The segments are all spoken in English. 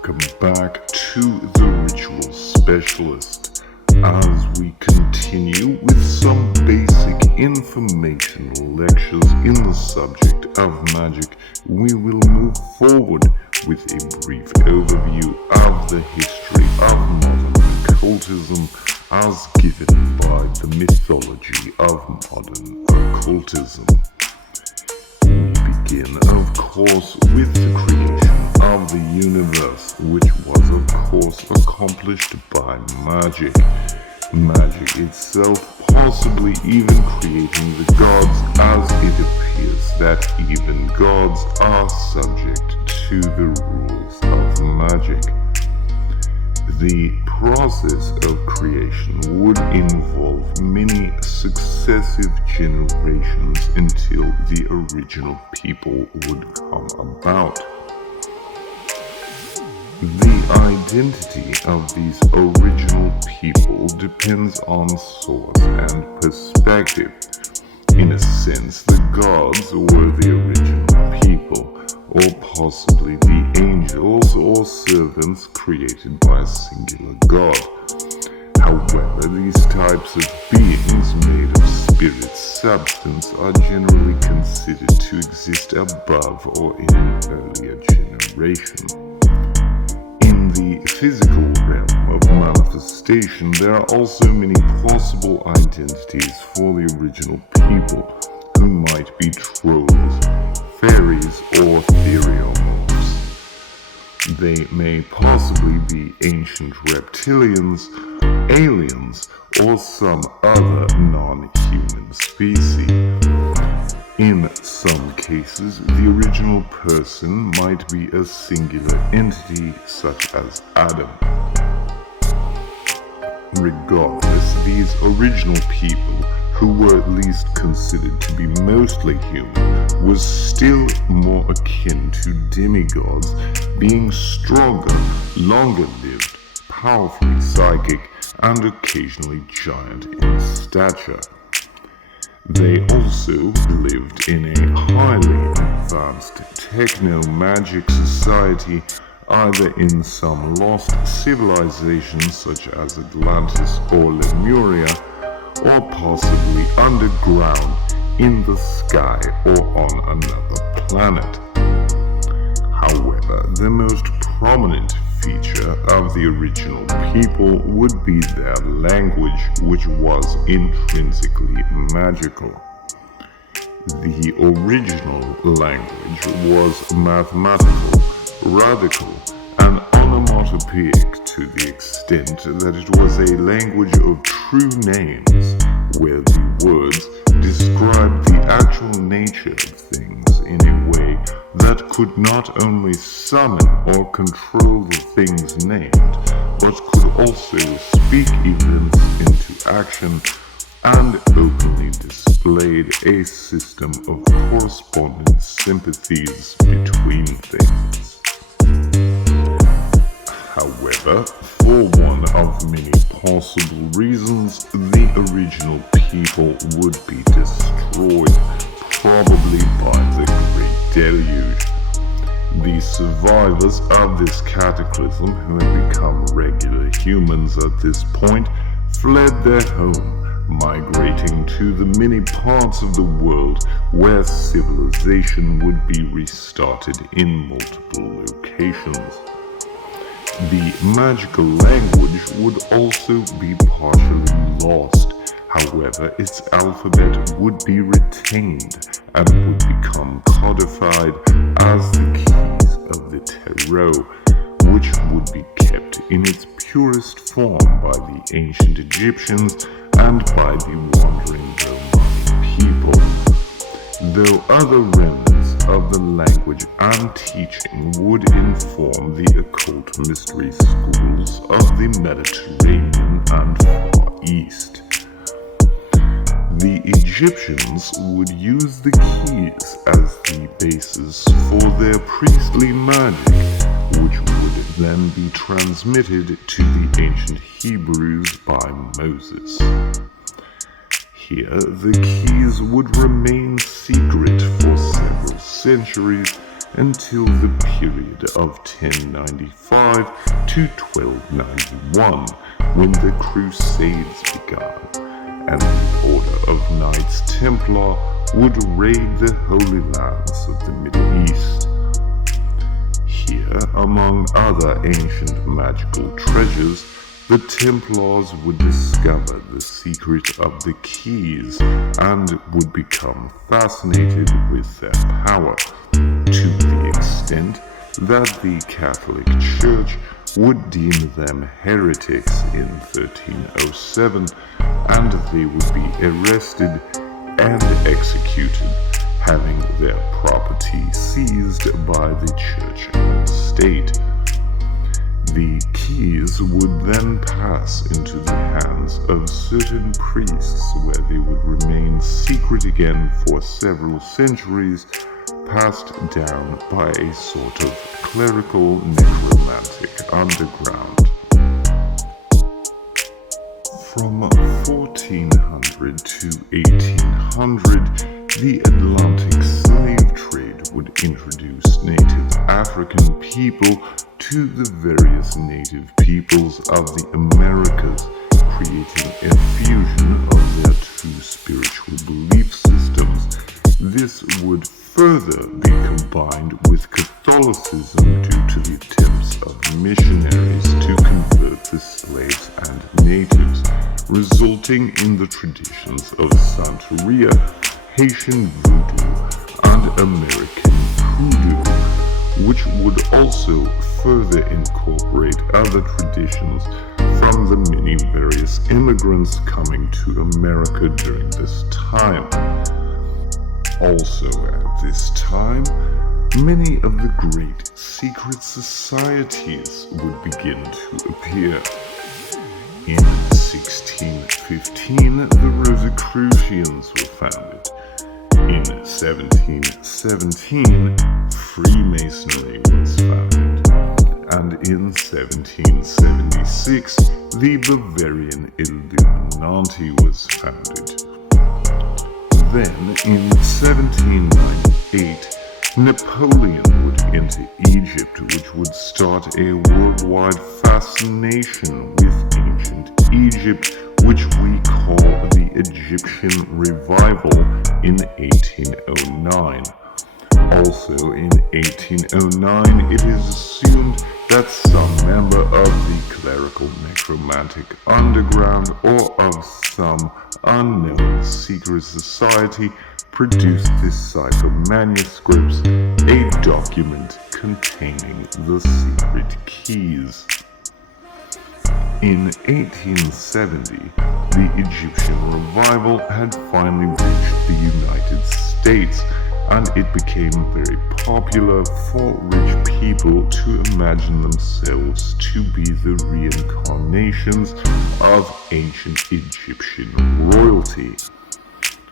welcome back to the Ritual Specialist as we continue with some basic informational lectures in the subject of magic. We will move forward with a brief overview of the history of modern occultism as given by the mythology of modern occultism. We begin, of course, with the creation of the universe, which was, of course, accomplished by magic. Magic itself possibly even creating the gods, as it appears that even gods are subject to the rules of magic. The process of creation would involve many successive generations until the original people would come about. The identity of these original people depends on source and perspective. In a sense, the gods were the original people, or possibly the angels or servants created by a singular god. However, these types of beings made of spirit substance are generally considered to exist above or in an earlier generation. In the physical realm of manifestation, there are also many possible identities for the original people, who might be trolls, fairies, or theriomorphs. They may possibly be ancient reptilians, aliens, or some other non-human species. In some cases, the original person might be a singular entity, such as Adam. Regardless, these original people, who were at least considered to be mostly human, was still more akin to demigods, being stronger, longer-lived, powerfully psychic, and occasionally giant in stature. They also lived in a highly advanced techno-magic society, either in some lost civilizations such as Atlantis or Lemuria, or possibly underground in the sky or on another planet. However, the most prominent feature of the original people would be their language, which was intrinsically magical. The original language was mathematical, radical, and onomatopoeic to the extent that it was a language of true names, where the words described the actual nature of things in a way that could not only summon or control the things named, but could also speak events into action, and openly displayed a system of correspondent sympathies between things. However, for one of many possible reasons, the original people would be destroyed, probably by the Great Deluge. The survivors of this cataclysm, who had become regular humans at this point, fled their home, migrating to the many parts of the world where civilization would be restarted in multiple locations. The magical language would also be partially lost. However, its alphabet would be retained and would become codified as the keys of the tarot, which would be kept in its purest form by the ancient Egyptians and by the wandering Roman people. Though other remnants of the language and teaching would inform the occult mystery schools of the Mediterranean and Far East. The Egyptians would use the keys as the basis for their priestly magic, which would then be transmitted to the ancient Hebrews by Moses. Here, the keys would remain secret for several centuries, until the period of 1095 to 1291, when the Crusades began, and the Order of Knights Templar would raid the Holy Lands of the Middle East. Here, among other ancient magical treasures, the Templars would discover the secret of the keys and would become fascinated with their power, to the extent that the Catholic Church would deem them heretics in 1307, and they would be arrested and executed, having their property seized by the Church and State. The keys would then pass into the hands of certain priests, where they would remain secret again for several centuries, passed down by a sort of clerical necromantic underground. From 1400 to 1800, the Atlantic slave trade would introduce native African people to the various native peoples of the Americas, creating a fusion of their two spiritual belief systems. This would further be combined with Catholicism due to the attempts of missionaries to convert the slaves and natives, resulting in the traditions of Santeria, Haitian voodoo, and American hoodoo, which would also further incorporate other traditions from the many various immigrants coming to America during this time. Also at this time, many of the great secret societies would begin to appear. In 1615, the Rosicrucians were founded. In 1717, Freemasonry was founded, and in 1776, the Bavarian Illuminati was founded. Then, in 1798, Napoleon would enter Egypt, which would start a worldwide fascination with ancient Egypt, which we call the Egyptian Revival in 1809. Also in 1809, it is assumed that some member of the Clerical Necromantic underground or of some unknown secret society produced this cipher manuscripts, a document containing the secret keys. In 1870, the Egyptian Revival had finally reached the United States, and it became very popular for rich people to imagine themselves to be the reincarnations of ancient Egyptian royalty.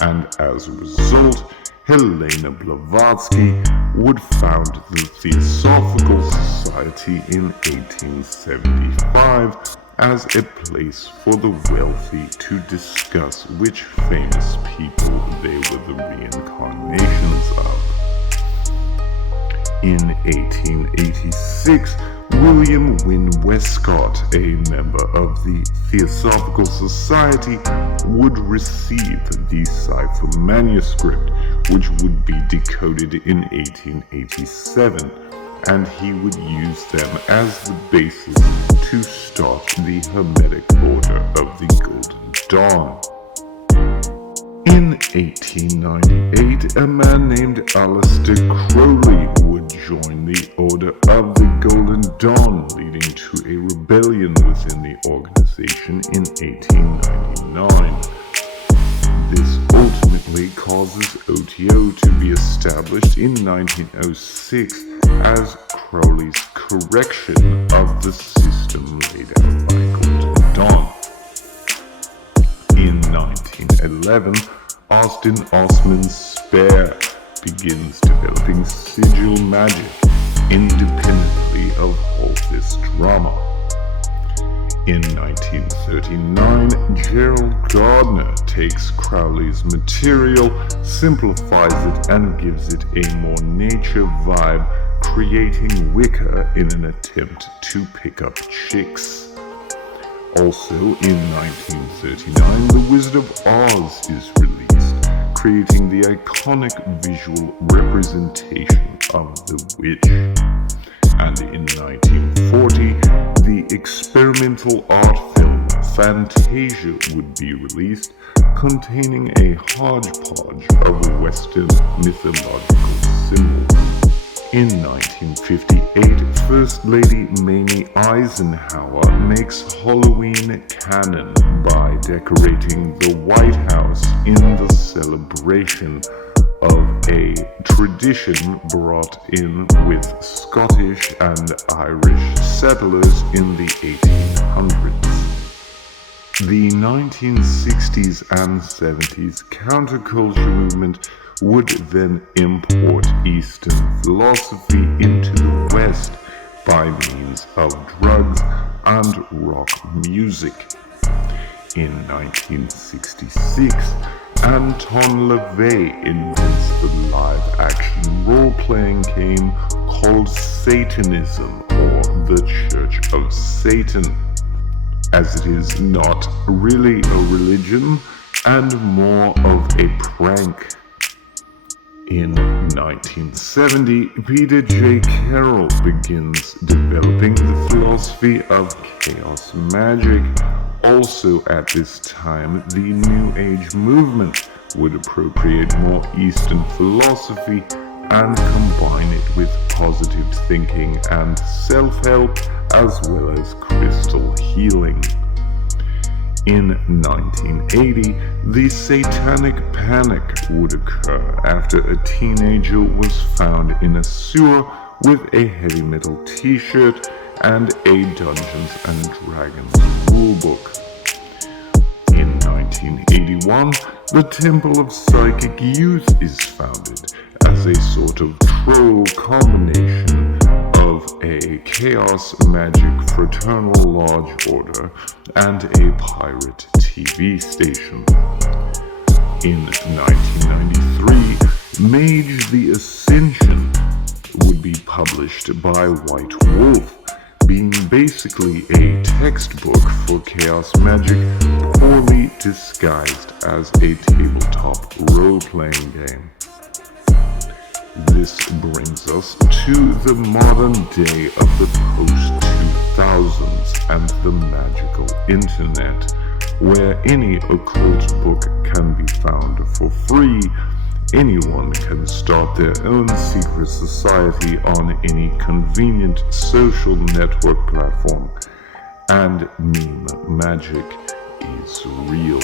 And as a result, Helena Blavatsky would found the Theosophical Society in 1875 as a place for the wealthy to discuss which famous people they were the reincarnations of. In 1886, William Wynne Westcott, a member of the Theosophical Society, would receive the cipher manuscript, which would be decoded in 1887, and he would use them as the basis to start the Hermetic Order of the Golden Dawn. In 1898, a man named Aleister Crowley would join the Order of the Golden Dawn, leading to a rebellion within the organization in 1899. This ultimately causes OTO to be established in 1906 as Crowley's correction of the system laid out by Golden Dawn. In 1911, Austin Osman Spare begins developing sigil magic independently of all this drama. In 1939, Gerald Gardner takes Crowley's material, simplifies it, and gives it a more nature vibe, creating Wicca in an attempt to pick up chicks. Also in 1939, The Wizard of Oz is released, creating the iconic visual representation of the witch. And in 1940, the experimental art film Fantasia would be released, containing a hodgepodge of Western mythological symbols. In 1958, First Lady Mamie Eisenhower makes Halloween canon by decorating the White House in the celebration of a tradition brought in with Scottish and Irish settlers in the 1800s. The 1960s and 70s counterculture movement would then import Eastern philosophy into the West by means of drugs and rock music. In 1966, Anton LaVey invents the live-action role-playing game called Satanism, or the Church of Satan, as it is not really a religion and more of a prank. In 1970, Peter J. Carroll begins developing the philosophy of chaos magic. Also at this time, the New Age movement would appropriate more Eastern philosophy and combine it with positive thinking and self-help, as well as crystal healing. In 1980, the Satanic Panic would occur after a teenager was found in a sewer with a heavy metal t-shirt and a Dungeons and Dragons rulebook. In 1981, the Temple of Psychic Youth is founded as a sort of troll combination of a chaos magic fraternal lodge order and a pirate TV station. In 1993, Mage the Ascension would be published by White Wolf, being basically a textbook for chaos magic poorly disguised as a tabletop role-playing game. This brings us to the modern day of the post-2000s and the magical internet, where any occult book can be found for free. Anyone can start their own secret society on any convenient social network platform, and meme magic is real.